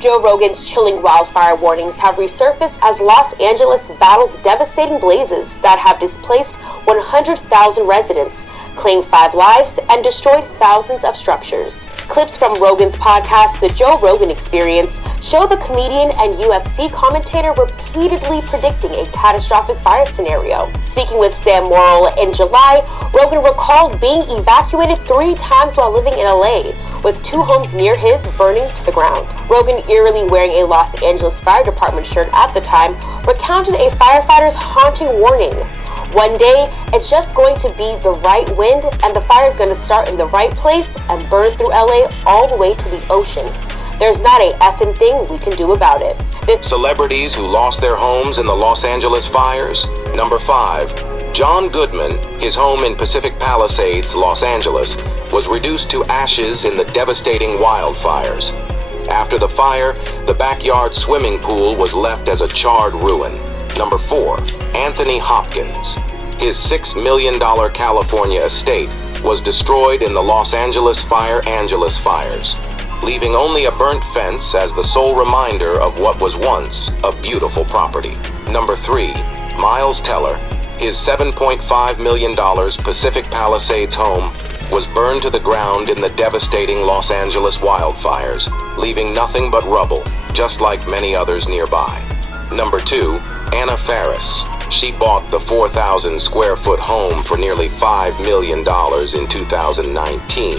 Joe Rogan's chilling wildfire warnings have resurfaced as Los Angeles battles devastating blazes that have displaced 100,000 residents, claimed 5 lives, and destroyed thousands of structures. Clips from Rogan's podcast, The Joe Rogan Experience, show the comedian and UFC commentator repeatedly predicting a catastrophic fire scenario. Speaking with Sam Morrill in July, Rogan recalled being evacuated 3 times while living in LA, with 2 homes near his burning to the ground. Rogan, eerily wearing a Los Angeles Fire Department shirt at the time, recounted a firefighter's haunting warning. One day, it's just going to be the right wind and the fire's going to start in the right place and burn through LA all the way to the ocean. There's not a effing thing we can do about it. Celebrities who lost their homes in the Los Angeles fires. Number 5. John Goodman, his home in Pacific Palisades, Los Angeles, was reduced to ashes in the devastating wildfires. After the fire, the backyard swimming pool was left as a charred ruin. Number 4. Anthony Hopkins. His $6 million California estate was destroyed in the Los Angeles fires, leaving only a burnt fence as the sole reminder of what was once a beautiful property. Number 3. Miles Teller. His $7.5 million Pacific Palisades home was burned to the ground in the devastating Los Angeles wildfires, leaving nothing but rubble, just like many others nearby. Number 2. Anna Faris. She bought the 4,000 square foot home for nearly $5 million in 2019,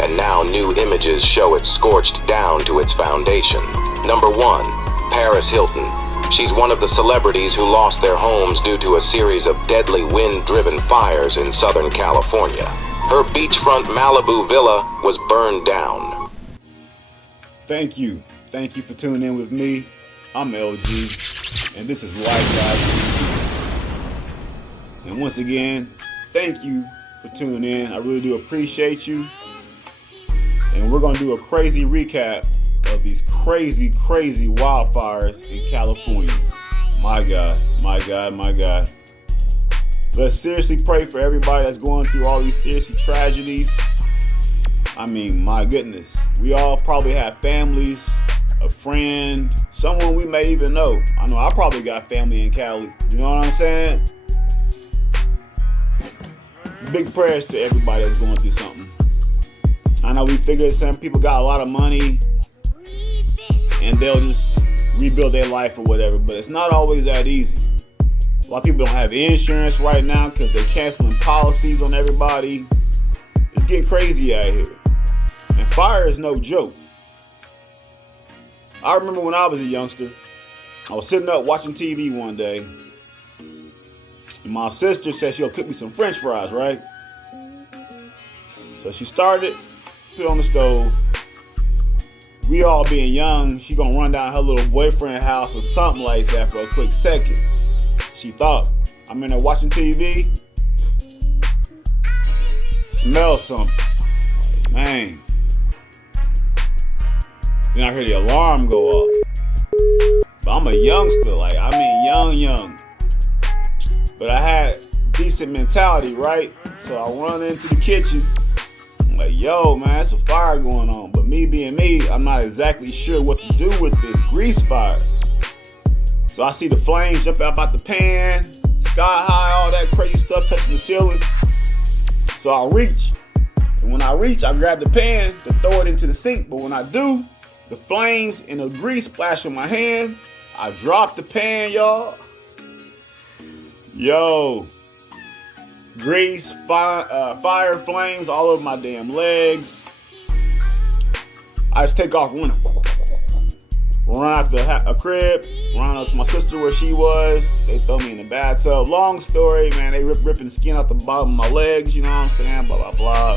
and now new images show it scorched down to its foundation. Number 1. Paris Hilton. She's one of the celebrities who lost their homes due to a series of deadly wind-driven fires in Southern California. Her beachfront Malibu villa was burned down. Thank you. Thank you for tuning in with me. I'm LG, and this is L.Y.T.E. And once again, thank you for tuning in. I really do appreciate you. And we're going to do a crazy recap of these crazy wildfires in California. My God. Let's seriously pray for everybody that's going through all these serious tragedies. I mean, my goodness. We all probably have families, a friend, someone we may even know. I know I probably got family in Cali. You know what I'm saying? Big prayers to everybody that's going through something. I know we figured some people got a lot of money and they'll just rebuild their life or whatever, but it's not always that easy. A lot of people don't have insurance right now because they're canceling policies on everybody. It's getting crazy out here. And fire is no joke. I remember when I was a youngster, I was sitting up watching TV one day, and my sister said she'll cook me some French fries, right? So she started, put it on the stove. We all being young, she gonna run down her little boyfriend's house or something like that for a quick second. She thought, I'm in there watching TV, smell something. Like, man. Then I hear the alarm go off. But I'm a youngster, young. But I had decent mentality, right? So I run into the kitchen. I'm like, yo, man, there's a fire going on. But me being me, I'm not exactly sure what to do with this grease fire. So I see the flames jump out the pan, sky high, all that crazy stuff touching the ceiling. So I reach. And when I reach, I grab the pan to throw it into the sink. But when I do, the flames and the grease splash on my hand. I drop the pan, y'all. Yo. Grease, fire, flames all over my damn legs. I just take off running. Run out the crib. Run out to my sister where she was. They throw me in the bathtub. Long story, man. They ripping the skin out the bottom of my legs. You know what I'm saying? Blah, blah, blah.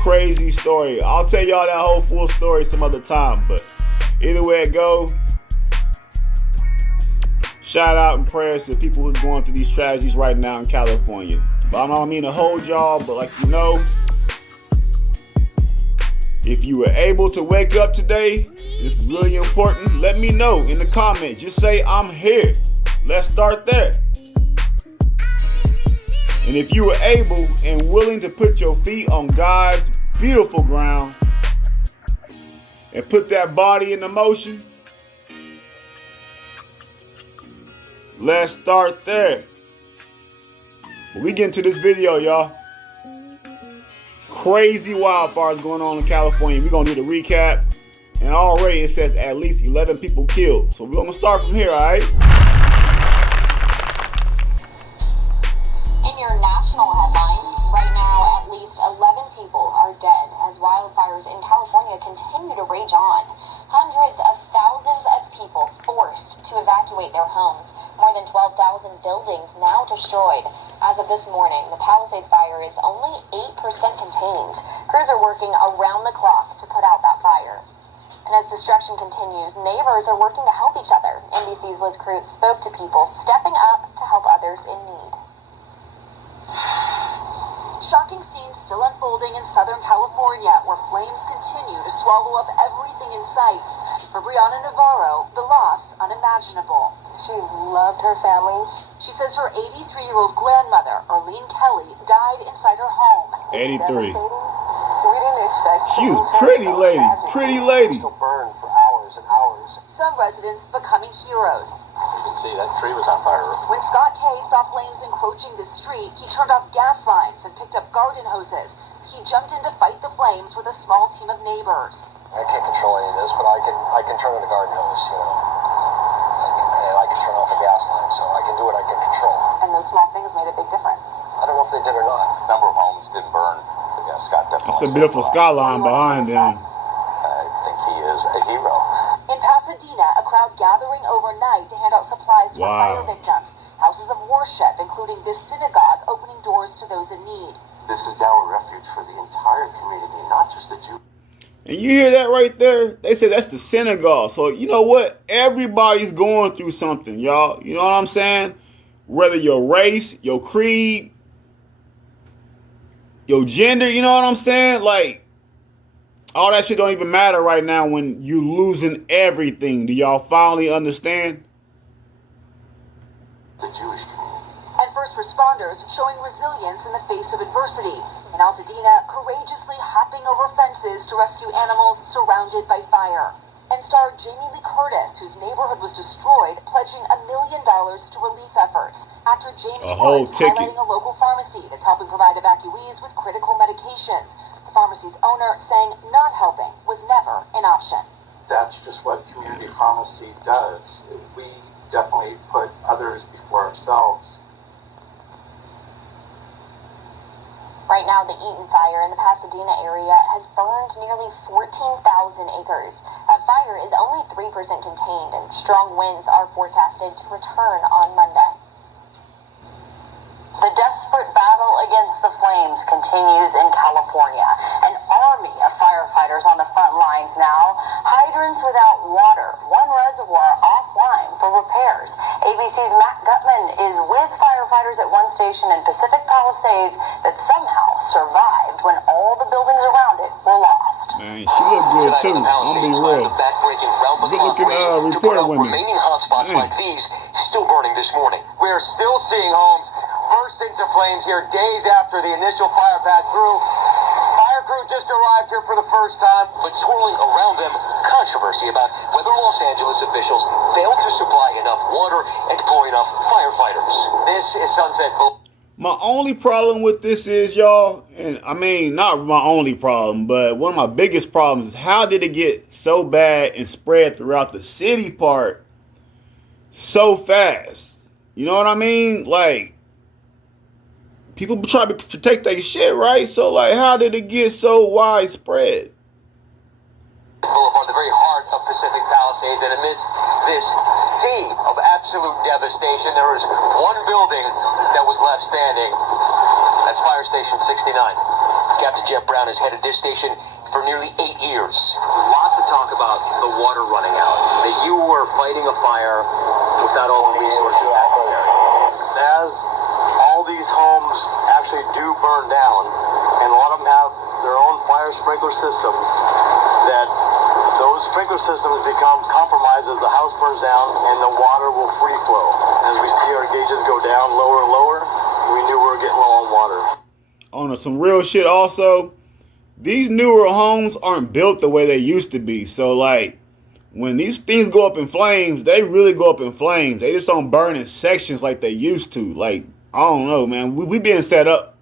Crazy story. I'll tell y'all that whole full story some other time. But either way it go, shout out and prayers to people who's going through these tragedies right now in California. But I don't mean to hold y'all, but like you know, if you were able to wake up today, this is really important. Let me know in the comments. Just say I'm here. Let's start there. And if you were able and willing to put your feet on God's beautiful ground, and put that body into motion? Let's start there. But we get into this video, y'all. Crazy wildfires going on in California. We're going to do the recap. And already it says at least 11 people killed. So we're going to start from here, all right? In your national headline, right now at least 11 people are dead as wildfires in California continue to rage on. Hundreds of thousands of people forced to evacuate their homes. More than 12,000 buildings now destroyed. As of this morning, the Palisades fire is only 8% contained. Crews are working around the clock to put out that fire. And as destruction continues, neighbors are working to help each other. NBC's Liz Cruz spoke to people stepping up to help others in need. Shocking scenes still unfolding in Southern California, where flames continue to swallow up everything in sight. For Brianna Navarro, the loss unimaginable. She loved her family. She says her 83-year-old grandmother, Arlene Kelly, died inside her home. 83. We didn't expect. She was pretty lady. Pretty lady. Still burned for hours and hours. Some residents becoming heroes. You can see that tree was on fire. When Scott Kay saw flames encroaching the street, he turned off gas lines and picked up garden hoses. He jumped in to fight the flames with a small team of neighbors. I can't control any of this, but I can turn on the garden hose, you know. And I can turn off the gas line, so I can do what I can control. And those small things made a big difference. I don't know if they did or not. A number of homes didn't burn, but yeah, Scott definitely. That's a beautiful skyline behind them. I think he is a hero. In Pasadena, a crowd gathering overnight to hand out supplies for fire victims. Houses of worship, including this synagogue, opening doors to those in need. This is now a refuge for the entire community, not just the Jews. And you hear that right there? They say that's the synagogue. So you know what? Everybody's going through something, y'all. You know what I'm saying? Whether your race, your creed, your gender, you know what I'm saying? Like, all that shit don't even matter right now when you losing everything. Do y'all finally understand? The Jewish community. And first responders showing resilience in the face of adversity. In Altadena, courageously hopping over fences to rescue animals surrounded by fire. And star Jamie Lee Curtis, whose neighborhood was destroyed, pledging $1 million to relief efforts. Actor James Woods highlighting a local pharmacy that's helping provide evacuees with critical medications. The pharmacy's owner saying not helping was never an option. That's just what community pharmacy does. We definitely put others before ourselves. Right now, the Eaton fire in the Pasadena area has burned nearly 14,000 acres. That fire is only 3% contained, and strong winds are forecasted to return on Monday. The desperate battle against the flames continues in California. An army of firefighters on the front lines now. Hydrants without water, one reservoir offline for repairs. ABC's Matt Gutman is with firefighters at one station in Pacific Palisades that somehow survived when all the buildings around it were lost. Man, she looked good too. I'm being real. Good looking reporter women. Remaining hotspots like these still burning this morning. We're still seeing homes burst into flames here days after the initial fire passed through. Fire crew just arrived here for the first time, but swirling around them, controversy about whether Los Angeles officials failed to supply enough water and deploy enough firefighters. This is Sunset Boulevard. My only problem with this is, y'all, and I mean, not my only problem, but one of my biggest problems is how did it get so bad and spread throughout the city part so fast? You know what I mean? Like, people try to protect their shit, right? So, like, how did it get so widespread? Boulevard, the very heart of Pacific Palisades, and amidst this sea of absolute devastation, there is one building that was left standing. That's Fire Station 69. Captain Jeff Brown has headed this station for nearly 8 years. Lots of talk about the water running out. That you were fighting a fire without all the resources necessary. As all these homes actually do burn down, and a lot of them have their own fire sprinkler systems, that those sprinkler systems become compromised as the house burns down and the water will free flow. As we see our gauges go down lower and lower, we knew we were getting low on water. On some real shit also, these newer homes aren't built the way they used to be. So like when these things go up in flames, they really go up in flames. They just don't burn in sections like they used to. Like, I don't know, man. We being set up.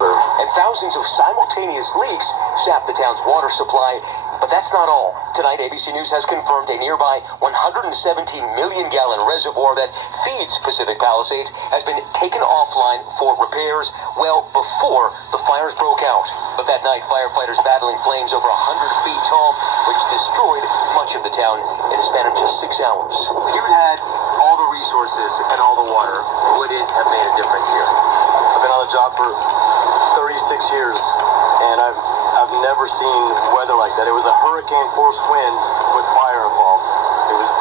And thousands of simultaneous leaks sap the town's water supply. But that's not all. Tonight, ABC News has confirmed a nearby 117 million gallon reservoir that feeds Pacific Palisades has been taken offline for repairs well before the fires broke out. But that night, firefighters battling flames over 100 feet tall, which destroyed much of the town in a span of just 6 hours. If you had all the resources and all the water, would it have made a difference here? I've been on the job for 36 years, and I've never seen weather like that. It was a hurricane force wind with fire involved. It was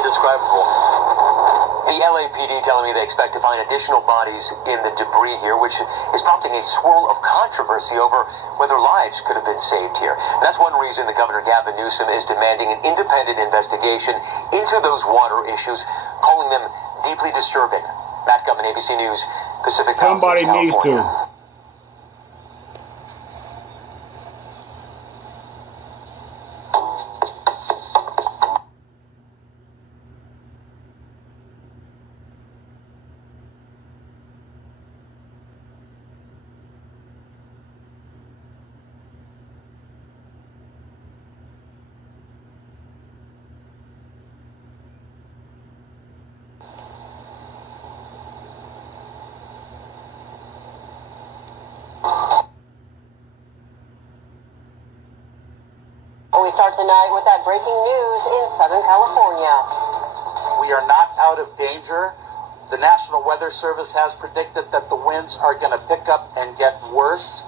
indescribable. The LAPD telling me they expect to find additional bodies in the debris here, which is prompting a swirl of controversy over whether lives could have been saved here. And that's one reason the Governor Gavin Newsom is demanding an independent investigation into those water issues, calling them deeply disturbing. Matt Gubman, ABC News, Pacific Palisades, Somebody needs to. We start tonight with that breaking news in Southern California. We are not out of danger. The National Weather Service has predicted that the winds are going to pick up and get worse.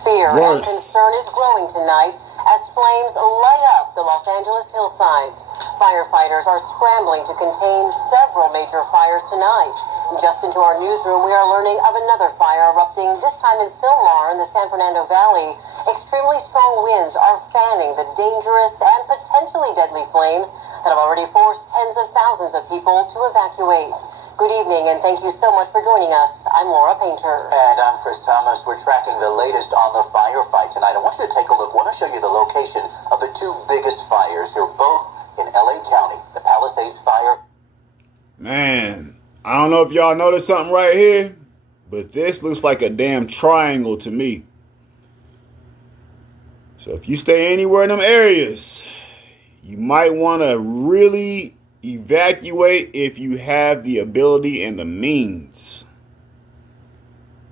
Fear and concern is growing tonight as flames light up the Los Angeles hillsides. Firefighters are scrambling to contain several major fires tonight. Just into our newsroom, we are learning of another fire erupting, this time in Silmar in the San Fernando Valley. Extremely strong winds are fanning the dangerous and potentially deadly flames that have already forced tens of thousands of people to evacuate. Good evening, and thank you so much for joining us. I'm Laura Painter. And I'm Chris Thomas. We're tracking the latest on the firefight tonight. I want you to take a look. I want to show you the location of the two biggest fires. They're both in L.A. County. The Palisades fire. Man, I don't know if y'all noticed something right here, but this looks like a damn triangle to me. So if you stay anywhere in them areas, you might want to really evacuate if you have the ability and the means.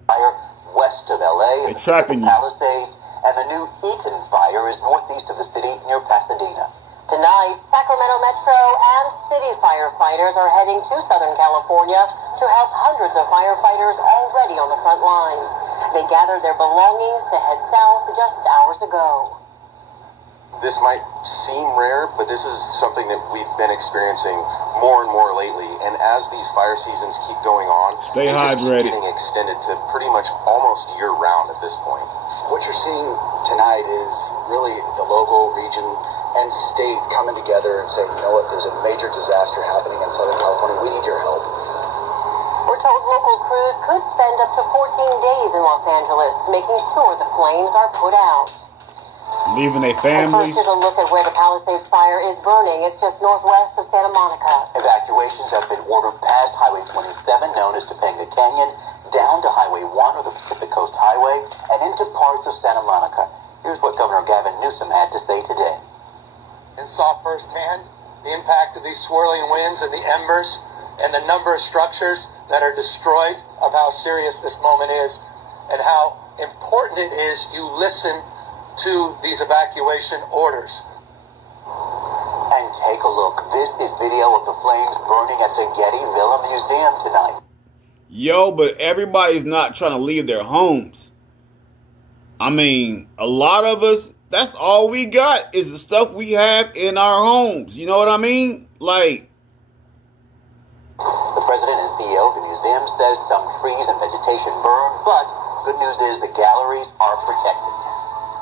Fire west of L.A. They're trapping you. Palisades, and the new Eaton fire is northeast of the city near Pasadena. Tonight, Sacramento Metro and city firefighters are heading to Southern California to help hundreds of firefighters already on the front lines. They gathered their belongings to head south just hours ago. This might seem rare, but this is something that we've been experiencing more and more lately. And as these fire seasons keep going on, stay hydrated. Getting extended to pretty much almost year-round at this point. What you're seeing tonight is really the local, region, and state coming together and saying, you know what, there's a major disaster happening in Southern California. We need your help. We're told local crews could spend up to 14 days in Los Angeles, making sure the flames are put out. Leaving their families. First is a look at where the Palisades fire is burning. It's just northwest of Santa Monica. Evacuations have been ordered past Highway 27, known as Topanga Canyon, down to Highway 1 or the Pacific Coast Highway, and into parts of Santa Monica. Here's what Governor Gavin Newsom had to say today. And saw firsthand the impact of these swirling winds and the embers and the number of structures that are destroyed, of how serious this moment is and how important it is you listen to these evacuation orders. And take a look. This is video of the flames burning at the Getty Villa Museum tonight. Yo, but everybody's not trying to leave their homes. I mean, a lot of us, that's all we got is the stuff we have in our homes. You know what I mean? Like, the president and CEO of the museum says some trees and vegetation burned, but good news is the galleries are protected.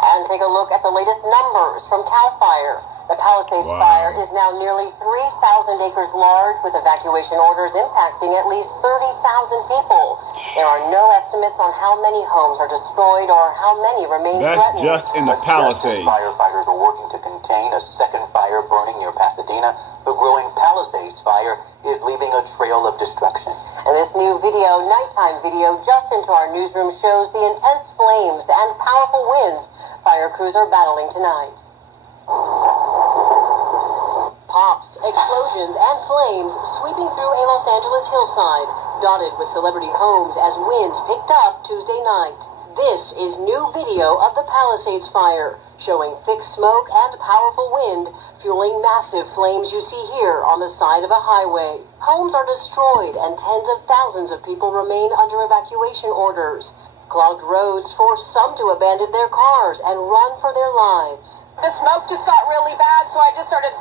And take a look at the latest numbers from CAL FIRE. The Palisades fire is now nearly 3,000 acres large, with evacuation orders impacting at least 30,000 people. There are no estimates on how many homes are destroyed or how many remain threatened. That's just in the Palisades. Firefighters are working to contain a second fire burning near Pasadena. The growing Palisades fire is leaving a trail of destruction. And this new video, nighttime video, just into our newsroom shows the intense flames and powerful winds fire crews are battling tonight. Pops, explosions, and flames sweeping through a Los Angeles hillside, dotted with celebrity homes as winds picked up Tuesday night. This is new video of the Palisades fire, showing thick smoke and powerful wind fueling massive flames you see here on the side of a highway. Homes are destroyed and tens of thousands of people remain under evacuation orders. Clogged roads force some to abandon their cars and run for their lives. The smoke just got really bad, so I just started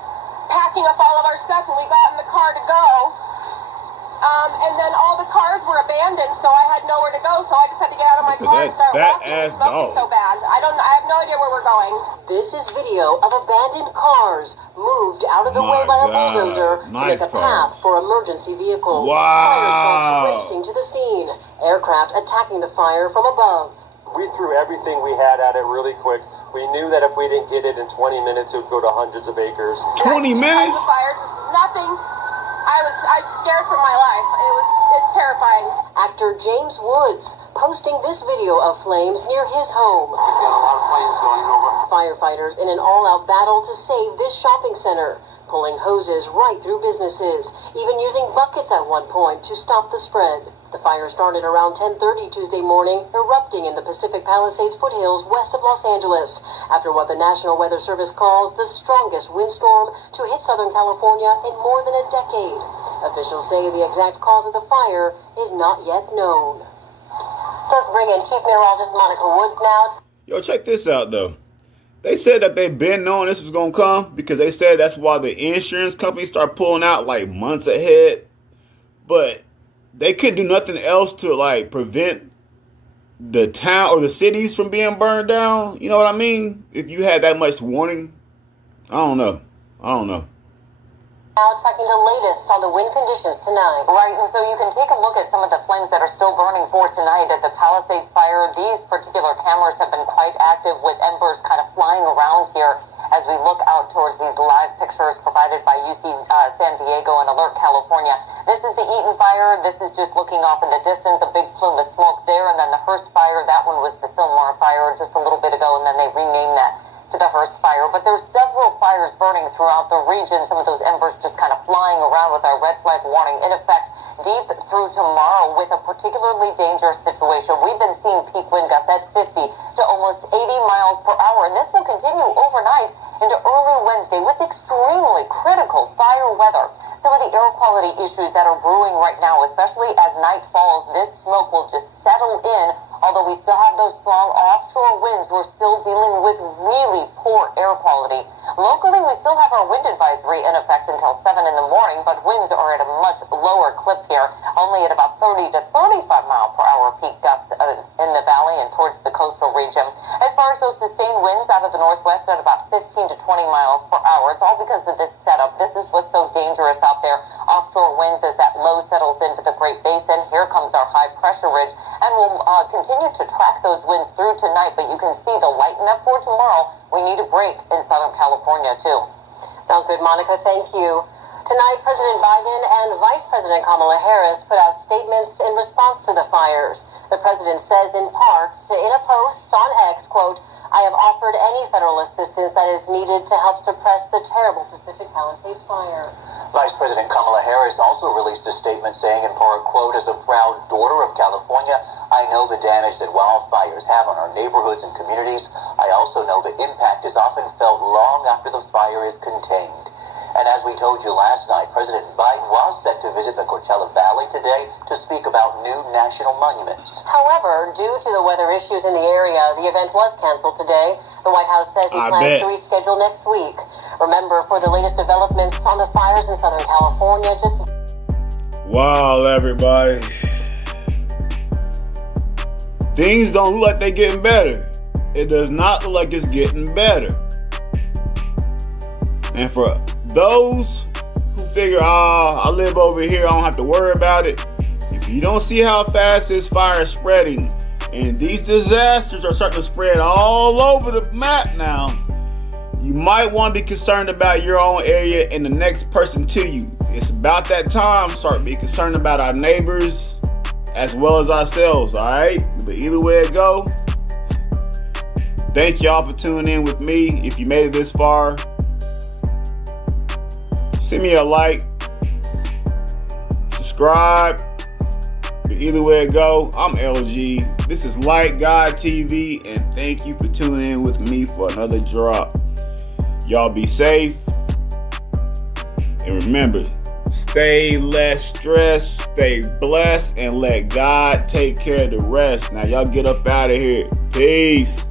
packing up all of our stuff and we got in the car to go. And then all the cars were abandoned, so I had nowhere to go, so I just had to get out of my car and start walking. The smoke is so bad. I have no idea where we're going. This is video of abandoned cars moved out of the way by a bulldozer to make a path for emergency vehicles. Fire trucks racing to the scene. Aircraft attacking the fire from above. We threw everything we had at it really quick. We knew that if we didn't get it in 20 minutes, it would go to hundreds of acres. 20 minutes? The fires, this is nothing. I'm scared for my life. It's terrifying. Actor James Woods posting this video of flames near his home. We've got a lot of planes going over. Firefighters in an all-out battle to save this shopping center, pulling hoses right through businesses, even using buckets at one point to stop the spread. The fire started around 10:30 Tuesday morning, erupting in the Pacific Palisades foothills west of Los Angeles, after what the National Weather Service calls the strongest windstorm to hit Southern California in more than a decade. Officials say the exact cause of the fire is not yet known. So let's bring in Chief Meteorologist Monica Woods now. Yo, check this out, though. They said that they've been knowing this was going to come because they said that's why the insurance companies start pulling out like months ahead. But they couldn't do nothing else to like prevent the town or the cities from being burned down. You know what I mean? If you had that much warning, I don't know. Now tracking the latest on the wind conditions tonight. Right, and so you can take a look at some of the flames that are still burning for tonight at the Palisades fire. These particular cameras have been quite active with embers kind of flying around here as we look out towards these live pictures provided by UC San Diego and Alert California. This is the Eaton fire. This is just looking off in the distance, a big plume of smoke there. And then the Hearst fire, that one was the Sylmar fire just a little bit ago, and then they renamed that to the Hearst fire. But there's several fires burning throughout the region. Some of those embers just kind of flying around with our red flag warning in effect deep through tomorrow with a particularly dangerous situation. We've been seeing peak wind gusts at 50 to almost 80 miles per hour, and this will continue overnight into early Wednesday with extremely critical fire weather. Some of the air quality issues that are brewing right now, especially as night falls, this smoke will just settle in. Although we still have those strong offshore winds, we're still dealing with really poor air quality. Locally, we still have our wind advisory in effect until 7 in the morning, but winds are at a much lower clip here, only at about 30 to 35 mile per hour peak gusts in the valley and towards the coastal region. As far as those sustained winds out of the northwest at about 15 to 20 miles per hour, it's all because of this setup. This is what's so dangerous out there. Offshore winds as that low settles into the Great Basin. Here comes our high pressure ridge, and we'll continue to track those winds through tonight, but you can see the lighten up for tomorrow. We need a break in Southern California too. Sounds good, Monica. Thank you. Tonight, President Biden and Vice President Kamala Harris put out statements in response to the fires. The president says in part, in a post on X, quote, "I have offered any federal assistance that is needed to help suppress the terrible Pacific Palisades fire." Vice President Kamala Harris also released a statement saying in part, quote, "As a proud daughter of California, I know the damage that wildfires have on our neighborhoods and communities. I also know the impact is often felt long after the fire is contained." And as we told you last night, President Biden was set to visit the Coachella Valley today to speak about new national monuments. However, due to the weather issues in the area, the event was canceled today. The White House says he plans to reschedule next week. Remember, for the latest developments on the fires in Southern California, Wow, everybody. Things don't look like they're getting better. It does not look like it's getting better. And for those who figure, I live over here, I don't have to worry about it. If you don't see how fast this fire is spreading, and these disasters are starting to spread all over the map now, you might want to be concerned about your own area and the next person to you. It's about that time to start being concerned about our neighbors as well as ourselves, all right? But either way it go, thank y'all for tuning in with me. If you made it this far, send me a like, subscribe. But either way it go, I'm LG. This is lytegodT.V, and thank you for tuning in with me for another drop. Y'all be safe. And remember, stay less stressed, stay blessed, and let God take care of the rest. Now y'all get up out of here. Peace.